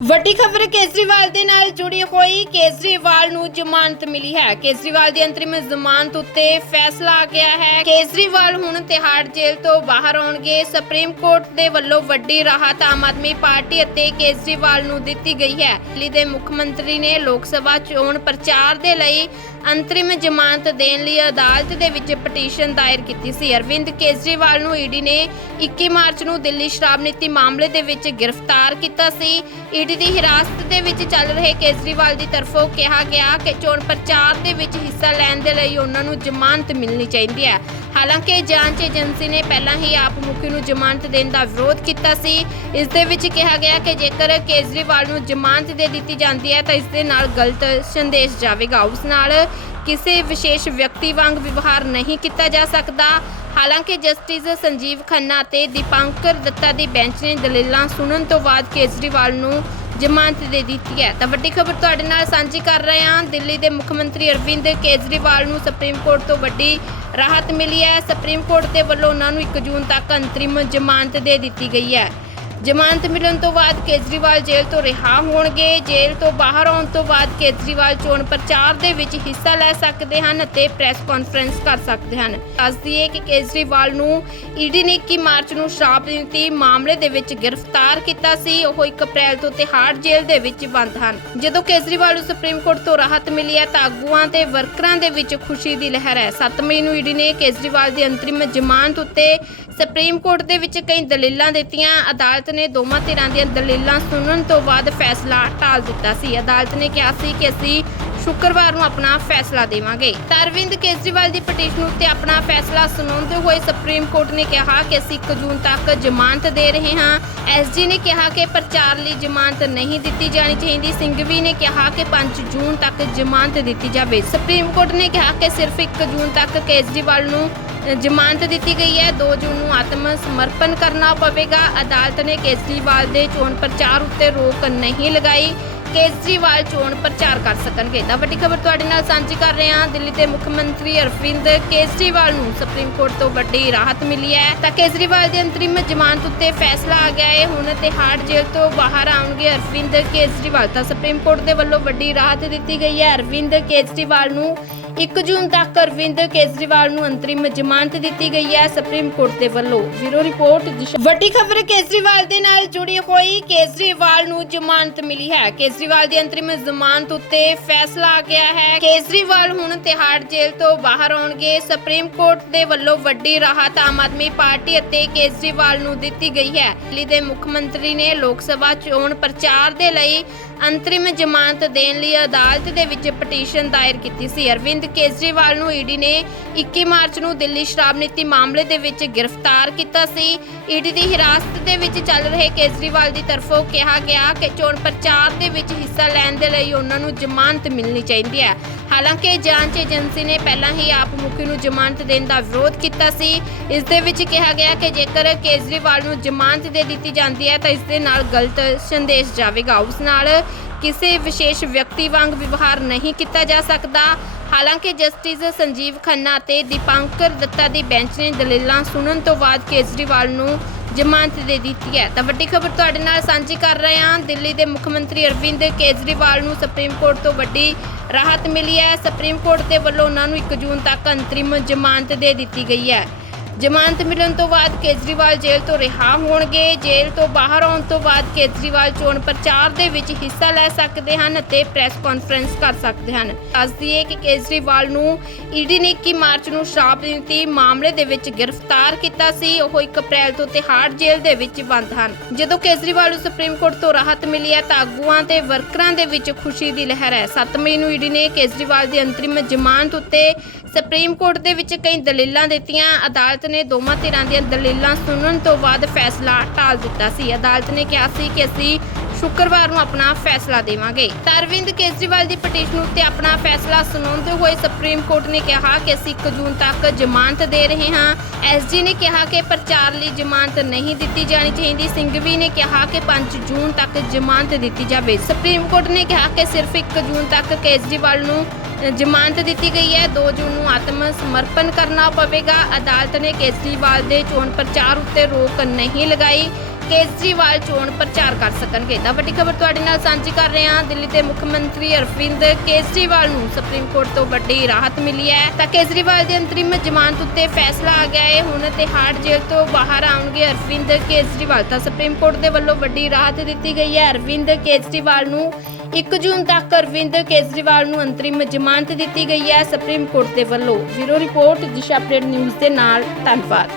ਵੱਡੀ ਖਬਰ, ਕੇਜਰੀਵਾਲ ਦੇ ਨਾਲ ਜੁੜੀ ਹੋਈ ਕੇਜਰੀਵਾਲ ਨੂੰ ਜ਼ਮਾਨਤ ਮਿਲੀ ਹੈ। ਕੇਜਰੀਵਾਲ ਦੀ ਅੰਤਰਿਮ ਜ਼ਮਾਨਤ ਉੱਤੇ ਫੈਸਲਾ ਆ ਗਿਆ ਹੈ। ਕੇਜਰੀਵਾਲ ਹੁਣ ਤਿਹਾੜ ਜੇਲ੍ਹ ਤੋਂ ਬਾਹਰ ਆਉਣਗੇ। ਸੁਪਰੀਮ ਕੋਰਟ ਦੇ ਵੱਲੋਂ ਵੱਡੀ ਰਾਹਤ ਆਮ ਆਦਮੀ ਪਾਰਟੀ ਅਤੇ ਕੇਜਰੀਵਾਲ ਨੂੰ ਦਿੱਤੀ ਗਈ ਹੈ। ਦਿੱਲੀ ਦੇ ਮੁੱਖ ਮੰਤਰੀ ਨੇ ਲੋਕ ਸਭਾ ਚੋਣ ਪ੍ਰਚਾਰ ਦੇ ਲਈ ਅੰਤਰਿਮ ਜ਼ਮਾਨਤ ਦੇਣ ਲਈ ਅਦਾਲਤ ਦੇ ਵਿੱਚ ਪਟੀਸ਼ਨ ਦਾਇਰ ਕੀਤੀ ਸੀ। ਅਰਵਿੰਦ ਕੇਜਰੀਵਾਲ ਨੂੰ ਈਡੀ ਨੇ 21 ਮਾਰਚ ਨੂੰ ਦਿੱਲੀ ਸ਼ਰਾਬ ਨੀਤੀ ਮਾਮਲੇ ਦੇ ਵਿੱਚ ਗ੍ਰਿਫਤਾਰ ਕੀਤਾ ਸੀ। ਈਡੀ ਦੀ ਹਿਰਾਸਤ ਦੇ ਵਿੱਚ ਚੱਲ ਰਹੇ ਕੇਜਰੀਵਾਲ ਦੀ ਤਰਫੋਂ ਕਿਹਾ ਗਿਆ ਕਿ ਚੋਣ ਪ੍ਰਚਾਰ ਦੇ ਵਿੱਚ ਹਿੱਸਾ ਲੈਣ ਦੇ ਲਈ ਉਹਨਾਂ ਨੂੰ ਜ਼ਮਾਨਤ ਮਿਲਣੀ ਚਾਹੀਦੀ ਹੈ। ਹਾਲਾਂਕਿ ਜਾਂਚ ਏਜੰਸੀ ਨੇ ਪਹਿਲਾਂ ਹੀ ਆਪ ਮੁਖੀ ਨੂੰ ਜ਼ਮਾਨਤ ਦੇਣ ਦਾ ਵਿਰੋਧ ਕੀਤਾ ਸੀ। ਇਸ ਦੇ ਵਿੱਚ ਕਿਹਾ ਗਿਆ ਕਿ ਜੇਕਰ ਕੇਜਰੀਵਾਲ ਨੂੰ ਜ਼ਮਾਨਤ ਦੇ ਦਿੱਤੀ ਜਾਂਦੀ ਹੈ ਤਾਂ ਇਸ ਦੇ ਨਾਲ ਗਲਤ ਸੰਦੇਸ਼ ਜਾਵੇਗਾ। ਉਸ ਨਾਲ ਕਿਸੇ ਵਿਸ਼ੇਸ਼ ਵਿਅਕਤੀ ਵਾਂਗ ਵਿਵਹਾਰ ਨਹੀਂ ਕੀਤਾ ਜਾ ਸਕਦਾ। ਹਾਲਾਂਕਿ ਜਸਟਿਸ ਸੰਜੀਵ ਖੰਨਾ ਅਤੇ ਦੀਪਾਂਕਰ ਦੱਤਾ ਦੀ ਬੈਂਚ ਨੇ ਦਲੀਲਾਂ ਸੁਣਨ ਤੋਂ ਬਾਅਦ ਕੇਜਰੀਵਾਲ ਨੂੰ ਜ਼ਮਾਨਤ ਦੇ ਦਿੱਤੀ ਹੈ। ਤਾਂ ਵੱਡੀ ਖਬਰ ਤੁਹਾਡੇ ਨਾਲ ਸਾਂਝੀ ਕਰ ਰਹੇ ਹਾਂ। ਦਿੱਲੀ ਦੇ ਮੁੱਖ ਮੰਤਰੀ ਅਰਵਿੰਦ ਕੇਜਰੀਵਾਲ ਨੂੰ ਸੁਪਰੀਮ ਕੋਰਟ ਤੋਂ ਵੱਡੀ ਰਾਹਤ ਮਿਲੀ ਹੈ। ਸੁਪਰੀਮ ਕੋਰਟ ਦੇ ਵੱਲੋਂ ਉਹਨਾਂ ਨੂੰ 1 ਜੂਨ ਤੱਕ ਅੰਤਰਿਮ ਜ਼ਮਾਨਤ ਦੇ ਦਿੱਤੀ ਗਈ ਹੈ। ਜ਼ਮਾਨਤ ਮਿਲਣ ਤੋਂ ਬਾਅਦ ਕੇਜਰੀਵਾਲ ਜੇਲ੍ਹ ਤੋਂ ਰਿਹਾ ਹੋਣਗੇ। ਜੇਲ੍ਹ ਤੋਂ ਬਾਹਰ ਆਉਣ ਤੋਂ ਬਾਅਦ ਕੇਜਰੀਵਾਲ ਚੋਣ ਪ੍ਰਚਾਰ ਦੇ ਵਿੱਚ ਹਿੱਸਾ ਲੈ ਸਕਦੇ ਹਨ ਅਤੇ ਪ੍ਰੈਸ ਕਾਨਫਰੰਸ ਕਰ ਸਕਦੇ ਹਨ। ਦੱਸ ਦਈਏ ਕਿ ਕੇਜਰੀਵਾਲ ਨੂੰ ਈਡੀ ਨੇ 21 ਮਾਰਚ ਨੂੰ ਸ਼ਰਾਬ ਨੀਤੀ ਮਾਮਲੇ ਦੇ ਵਿੱਚ ਗ੍ਰਿਫਤਾਰ ਕੀਤਾ ਸੀ। ਉਹ 1 ਅਪ੍ਰੈਲ ਤੋਂ ਤਿਹਾੜ ਜੇਲ੍ਹ ਦੇ ਵਿੱਚ ਬੰਦ ਹਨ। ਜਦੋਂ ਕੇਜਰੀਵਾਲ ਨੂੰ ਸੁਪਰੀਮ ਕੋਰਟ ਤੋਂ ਰਾਹਤ ਮਿਲੀ ਹੈ ਤਾਂ ਆਗੂਆਂ ਤੇ ਵਰਕਰਾਂ ਦੇ ਵਿੱਚ ਖੁਸ਼ੀ ਦੀ ਲਹਿਰ ਹੈ। 7 ਮਈ ਨੂੰ ਈਡੀ ਨੇ ਕੇਜਰੀਵਾਲ ਦੀ ਅੰਤਰਿਮ ਜ਼ਮਾਨਤ ਉੱਤੇ ਸੁਪਰੀਮ ਕੋਰਟ ਦੇ ਵਿੱਚ ਕਈ ਦਲੀਲਾਂ ਦਿੱਤੀਆਂ। ਅਦਾਲਤ ਨੇ ਦੋਵਾਂ ਧਿਰਾਂ ਦੀਆਂ ਦਲੀਲਾਂ ਸੁਣਨ ਤੋਂ ਬਾਅਦ ਫੈਸਲਾ ਟਾਲ ਦਿੱਤਾ ਸੀ। ਅਦਾਲਤ ਨੇ ਕਿਹਾ ਸੀ ਕਿ ਅਸੀਂ ਸ਼ੁੱਕਰਵਾਰ ਨੂੰ ਆਪਣਾ ਫੈਸਲਾ ਦੇਵਾਂਗੇ। ਤਾਂ ਕੇਜਰੀਵਾਲ ਦੀ ਪਟੀਸ਼ਨ ਉੱਤੇ ਆਪਣਾ ਫੈਸਲਾ ਸੁਣਾਉਂਦੇ ਹੋਏ ਸੁਪਰੀਮ ਕੋਰਟ ਨੇ ਕਿਹਾ ਕਿ ਅਸੀਂ 1 ਜੂਨ ਤੱਕ ਜ਼ਮਾਨਤ ਦੇ ਰਹੇ ਹਾਂ। ਐਸਜੀ ਨੇ ਕਿਹਾ ਕਿ ਪ੍ਰਚਾਰ ਲਈ ਜ਼ਮਾਨਤ ਨਹੀਂ ਦਿੱਤੀ ਜਾਣੀ ਚਾਹੀਦੀ। ਸਿੰਘਵੀ ਨੇ ਕਿਹਾ ਕਿ 5 ਜੂਨ ਤੱਕ ਜ਼ਮਾਨਤ ਦਿੱਤੀ ਜਾਵੇ। ਸੁਪਰੀਮ ਕੋਰਟ ਨੇ ਕਿਹਾ ਕਿ ਸਿਰਫ 1 ਜੂਨ ਤੱਕ ਕੇਜਰੀਵਾਲ ਨੂੰ ਜ਼ਮਾਨਤ ਦਿੱਤੀ ਗਈ ਹੈ। 2 ਜੂਨ ਨੂੰ ਆਤਮ ਸਮਰਪਣ ਕਰਨਾ ਪਵੇਗਾ। ਅਦਾਲਤ ਨੇ ਕੇਜਰੀਵਾਲ ਦੇ ਚੋਣ ਪ੍ਰਚਾਰ ਉੱਤੇ ਰੋਕ ਨਹੀਂ ਲਗਾਈ। ਕੇਜਰੀਵਾਲ ਚੋਣ ਪ੍ਰਚਾਰ ਕਰ ਸਕਣਗੇ। ਤਾਂ ਵੱਡੀ ਖਬਰ ਤੁਹਾਡੇ ਨਾਲ ਸਾਂਝੀ ਕਰ ਰਹੇ ਹਾਂ। ਦਿੱਲੀ ਦੇ ਮੁੱਖ ਮੰਤਰੀ ਅਰਵਿੰਦ ਕੇਜਰੀਵਾਲ ਨੂੰ ਸੁਪਰੀਮ ਕੋਰਟ ਤੋਂ ਵੱਡੀ ਰਾਹਤ ਮਿਲੀ ਹੈ। ਤਾਂ ਕੇਜਰੀਵਾਲ ਦੀ ਅੰਤਰਿਮ ਜ਼ਮਾਨਤ ਉੱਤੇ ਫੈਸਲਾ ਆ ਗਿਆ ਹੈ। ਹੁਣ ਤਿਹਾੜ ਜੇਲ੍ਹ ਤੋਂ ਬਾਹਰ ਆਉਣਗੇ ਅਰਵਿੰਦ ਕੇਜਰੀਵਾਲ। ਤਾਂ ਸੁਪਰੀਮ ਕੋਰਟ ਦੇ ਵੱਲੋਂ ਵੱਡੀ ਰਾਹਤ ਦਿੱਤੀ ਗਈ ਹੈ। ਅਰਵਿੰਦ ਕੇਜਰੀਵਾਲ ਨੂੰ 1 ਜੂਨ ਤੱਕ ਅਰਵਿੰਦ ਕੇਜਰੀਵਾਲ ਨੂੰ ਅੰਤਰਿਮ ਜ਼ਮਾਨਤ ਦਿੱਤੀ ਗਈ ਹੈ ਸੁਪਰੀਮ ਕੋਰਟ ਦੇ ਵੱਲੋਂ। ਬਿਊਰੋ ਰਿਪੋਰਟ ਵੱਡੀ ਖਬਰ ਕੇਜਰੀਵਾਲ ਦੇ ਨਾਲ ਜੁੜੀ ਹੋਈ ਕੇਜਰੀਵਾਲ ਨੂੰ ਜ਼ਮਾਨਤ ਮਿਲੀ ਹੈ। ਕੇਜਰੀਵਾਲ ਦੀ ਅੰਤਰਿਮ ਜ਼ਮਾਨਤ ਉੱਤੇ ਫੈਸਲਾ ਆ ਗਿਆ ਹੈ। ਕੇਜਰੀਵਾਲ ਹੁਣ ਤਿਹਾੜ ਜੇਲ੍ਹ ਤੋਂ ਬਾਹਰ ਆਉਣਗੇ। ਸੁਪਰੀਮ ਕੋਰਟ ਦੇ ਵੱਲੋਂ ਵੱਡੀ ਰਾਹਤ ਆਮ ਆਦਮੀ ਪਾਰਟੀ ਅਤੇ ਕੇਜਰੀਵਾਲ ਨੂੰ ਦਿੱਤੀ ਗਈ ਹੈ। ਦਿੱਲੀ ਦੇ ਮੁੱਖ ਮੰਤਰੀ ਨੇ ਲੋਕ ਸਭਾ ਚੋਣ ਪ੍ਰਚਾਰ ਦੇ ਲਈ ਅੰਤਰਿਮ ਜ਼ਮਾਨਤ ਦੇਣ ਲਈ ਅਦਾਲਤ ਦੇ ਵਿੱਚ ਪਟੀਸ਼ਨ ਦਾਇਰ ਕੀਤੀ ਸੀ। ਅਰਵਿੰਦ ਕੇਜਰੀਵਾਲ ਨੂੰ ਈਡੀ ਨੇ 21 ਮਾਰਚ ਨੂੰ ਦਿੱਲੀ ਸ਼ਰਾਬ ਨੀਤੀ ਮਾਮਲੇ ਦੇ ਵਿੱਚ ਗ੍ਰਿਫਤਾਰ ਕੀਤਾ ਸੀ। ਈਡੀ ਦੀ ਹਿਰਾਸਤ ਦੇ ਵਿੱਚ ਚੱਲ ਰਹੇ ਕੇਜਰੀਵਾਲ ਦੀ ਤਰਫੋਂ ਕਿਹਾ ਗਿਆ ਕਿ ਚੋਣ ਪ੍ਰਚਾਰ ਦੇ ਵਿੱਚ ਹਿੱਸਾ ਲੈਣ ਦੇ ਲਈ ਉਹਨਾਂ ਨੂੰ ਜ਼ਮਾਨਤ ਮਿਲਣੀ ਚਾਹੀਦੀ ਹੈ। ਹਾਲਾਂਕਿ ਜਾਂਚ ਏਜੰਸੀ ਨੇ ਪਹਿਲਾਂ ਹੀ ਆਪ ਮੁਖੀ ਨੂੰ ਜ਼ਮਾਨਤ ਦੇਣ ਦਾ ਵਿਰੋਧ ਕੀਤਾ ਸੀ। ਇਸ ਦੇ ਵਿੱਚ ਕਿਹਾ ਗਿਆ ਕਿ ਜੇਕਰ ਕੇਜਰੀਵਾਲ ਨੂੰ ਜ਼ਮਾਨਤ ਦੇ ਦਿੱਤੀ ਜਾਂਦੀ ਹੈ ਤਾਂ ਇਸ ਦੇ ਨਾਲ ਗਲਤ ਸੰਦੇਸ਼ ਜਾਵੇਗਾ। ਉਸ ਨਾਲ ਕਿਸੇ ਵਿਸ਼ੇਸ਼ ਵਿਅਕਤੀ ਵਾਂਗ ਵਿਵਹਾਰ ਨਹੀਂ ਕੀਤਾ ਜਾ ਸਕਦਾ। ਹਾਲਾਂਕਿ ਜਸਟਿਸ ਸੰਜੀਵ ਖੰਨਾ ਅਤੇ ਦੀਪਾਂਕਰ ਦੱਤਾ ਦੀ ਬੈਂਚ ਨੇ ਦਲੀਲਾਂ ਸੁਣਨ ਤੋਂ ਬਾਅਦ ਕੇਜਰੀਵਾਲ ਨੂੰ ਜ਼ਮਾਨਤ ਦੇ ਦਿੱਤੀ ਹੈ। ਤਾਂ ਵੱਡੀ ਖਬਰ ਤੁਹਾਡੇ ਨਾਲ ਸਾਂਝੀ ਕਰ ਰਹੇ ਹਾਂ। ਦਿੱਲੀ ਦੇ ਮੁੱਖ ਮੰਤਰੀ ਅਰਵਿੰਦ ਕੇਜਰੀਵਾਲ ਨੂੰ ਸੁਪਰੀਮ ਕੋਰਟ ਤੋਂ ਵੱਡੀ ਰਾਹਤ ਮਿਲੀ ਹੈ। ਸੁਪਰੀਮ ਕੋਰਟ ਦੇ ਵੱਲੋਂ ਉਹਨਾਂ ਨੂੰ 1 ਜੂਨ ਤੱਕ ਅੰਤਰਿਮ ਜ਼ਮਾਨਤ ਦੇ ਦਿੱਤੀ ਗਈ ਹੈ। ਜ਼ਮਾਨਤ ਮਿਲਣ ਤੋਂ ਬਾਅਦ ਕੇਜਰੀਵਾਲ ਜੇਲ੍ਹ ਤੋਂ ਰਿਹਾ ਹੋਣਗੇ। ਜੇਲ੍ਹ ਤੋਂ ਬਾਹਰ ਆਉਣ ਤੋਂ ਬਾਅਦ ਕੇਜਰੀਵਾਲ ਚੋਣ ਪ੍ਰਚਾਰ ਦੇ ਵਿੱਚ ਹਿੱਸਾ ਲੈ ਸਕਦੇ ਹਨ ਅਤੇ ਪ੍ਰੈਸ ਕਾਨਫਰੰਸ ਕਰ ਸਕਦੇ ਹਨ। ਦੱਸ ਦਈਏ ਕਿ ਕੇਜਰੀਵਾਲ ਨੂੰ ਈਡੀ ਨੇ 21 ਮਾਰਚ ਨੂੰ ਸ਼ਰਾਬ ਨੀਤੀ ਮਾਮਲੇ ਦੇ ਵਿੱਚ ਗ੍ਰਿਫਤਾਰ ਕੀਤਾ ਸੀ। ਉਹ 1 ਅਪ੍ਰੈਲ ਤੋਂ ਤਿਹਾੜ ਜੇਲ੍ਹ ਦੇ ਵਿੱਚ ਬੰਦ ਹਨ। ਜਦੋਂ ਕੇਜਰੀਵਾਲ ਨੂੰ ਸੁਪਰੀਮ ਕੋਰਟ ਤੋਂ ਰਾਹਤ ਮਿਲੀ ਹੈ ਤਾਂ ਆਗੂਆਂ ਤੇ ਵਰਕਰਾਂ ਦੇ ਵਿੱਚ ਖੁਸ਼ੀ ਦੀ ਲਹਿਰ ਹੈ। 7 ਮਈ ਨੂੰ ਈਡੀ ਨੇ ਕੇਜਰੀਵਾਲ ਦੀ ਅੰਤਰਿਮ ਜ਼ਮਾਨਤ ਉੱਤੇ ਸੁਪਰੀਮ ਕੋਰਟ ਦੇ ਵਿੱਚ ਕਈ ਦਲੀਲਾਂ ਦਿੱਤੀਆਂ। ਅਦਾਲਤ ਨੇ ਦੋਵਾਂ ਧਿਰਾਂ ਦੀਆਂ ਦਲੀਲਾਂ ਸੁਣਨ ਤੋਂ ਬਾਅਦ ਫੈਸਲਾ ਟਾਲ ਦਿੱਤਾ ਸੀ। ਅਦਾਲਤ ਨੇ ਕਿਹਾ ਸੀ ਕਿ ਅਸੀਂ ਸ਼ੁੱਕਰਵਾਰ ਨੂੰ ਆਪਣਾ ਫੈਸਲਾ ਦੇਵਾਂਗੇ। ਤਾਂ ਕੇਜਰੀਵਾਲ ਦੀ ਪਟੀਸ਼ਨ ਉੱਤੇ ਆਪਣਾ ਫੈਸਲਾ ਸੁਣਾਉਂਦੇ ਹੋਏ ਸੁਪਰੀਮ ਕੋਰਟ ਨੇ ਕਿਹਾ ਕਿ ਅਸੀਂ 1 ਜੂਨ ਤੱਕ ਜ਼ਮਾਨਤ ਦੇ ਰਹੇ ਹਾਂ। ਐਸਜੀ ਨੇ ਕਿਹਾ ਕਿ ਪ੍ਰਚਾਰ ਲਈ ਜ਼ਮਾਨਤ ਨਹੀਂ ਦਿੱਤੀ ਜਾਣੀ ਚਾਹੀਦੀ। ਸਿੰਘਵੀ ਨੇ ਕਿਹਾ ਕਿ 5 ਜੂਨ ਤੱਕ ਜ਼ਮਾਨਤ ਦਿੱਤੀ ਜਾਵੇ। ਸੁਪਰੀਮ ਕੋਰਟ ਨੇ ਕਿਹਾ ਕਿ ਸਿਰਫ 1 ਜੂਨ ਤੱਕ ਕੇਜਰੀਵਾਲ ਨੂੰ ਜ਼ਮਾਨਤ ਦਿੱਤੀ ਗਈ ਹੈ। 2 ਜੂਨ ਨੂੰ ਆਤਮ ਸਮਰਪਣ ਕਰਨਾ ਪਵੇਗਾ। ਅਦਾਲਤ ਨੇ ਕੇਜਰੀਵਾਲ ਦੇ ਚੋਣ ਪ੍ਰਚਾਰ ਉੱਤੇ ਰੋਕ ਨਹੀਂ ਲਗਾਈ। ਕੇਜਰੀਵਾਲ ਚੋਣ ਪ੍ਰਚਾਰ ਕਰ ਸਕਣਗੇ। ਤਾਂ ਵੱਡੀ ਖਬਰ ਤੁਹਾਡੇ ਨਾਲ ਸਾਂਝੀ ਕਰ ਰਹੇ ਹਾਂ। ਦਿੱਲੀ ਦੇ ਮੁੱਖ ਮੰਤਰੀ ਅਰਵਿੰਦ ਕੇਜਰੀਵਾਲ ਨੂੰ ਸੁਪਰੀਮ ਕੋਰਟ ਤੋਂ ਵੱਡੀ ਰਾਹਤ ਮਿਲੀ ਹੈ। ਤਾਂ ਕੇਜਰੀਵਾਲ ਦੀ ਅੰਤਰਿਮ ਜ਼ਮਾਨਤ ਉੱਤੇ ਫੈਸਲਾ ਆ ਗਿਆ ਹੈ। ਹੁਣ ਤਿਹਾੜ ਜੇਲ੍ਹ ਤੋਂ ਬਾਹਰ ਆਉਣਗੇ ਅਰਵਿੰਦ ਕੇਜਰੀਵਾਲ। ਤਾਂ ਸੁਪਰੀਮ ਕੋਰਟ ਦੇ ਵੱਲੋਂ ਵੱਡੀ ਰਾਹਤ ਦਿੱਤੀ ਗਈ ਹੈ। ਅਰਵਿੰਦ ਕੇਜਰੀਵਾਲ ਨੂੰ 1 ਜੂਨ ਤੱਕ ਅਰਵਿੰਦ ਕੇਜਰੀਵਾਲ ਨੂੰ ਅੰਤਰਿਮ ਜ਼ਮਾਨਤ ਦਿੱਤੀ ਗਈ ਹੈ, ਸੁਪਰੀਮ ਕੋਰਟ ਦੇ ਵੱਲੋਂ। Bureau report, Disha update news ਦੇ ਨਾਲ, ਧੰਨਵਾਦ।